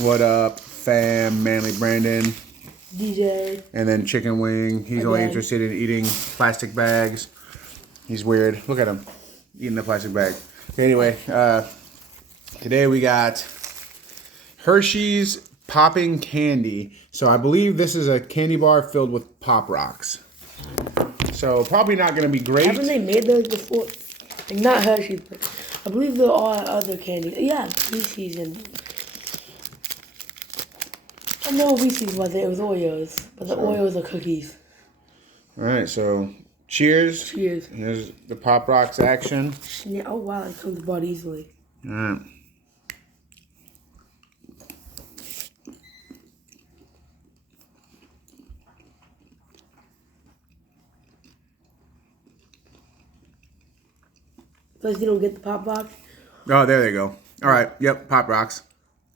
What up, fam? Manly Brandon. DJ. And then Chicken Wing. He's only interested in eating plastic bags. He's weird. Look at him eating the plastic bag. Anyway, today we got Hersheys popping candy. So I believe this is a candy bar filled with Pop Rocks. So probably not going to be great. Haven't they made those before? Like not Hershey's, but I believe there are other candies. Yeah, Reese's and I know Reese's was it. It was Oreos, but the Oreos are cookies. All right, so cheers. Cheers. Here's the Pop Rocks action. Oh wow, it comes about easily. All right. Plus you don't get the Pop Box. Oh, there they go. All right. Yep, Pop Rocks.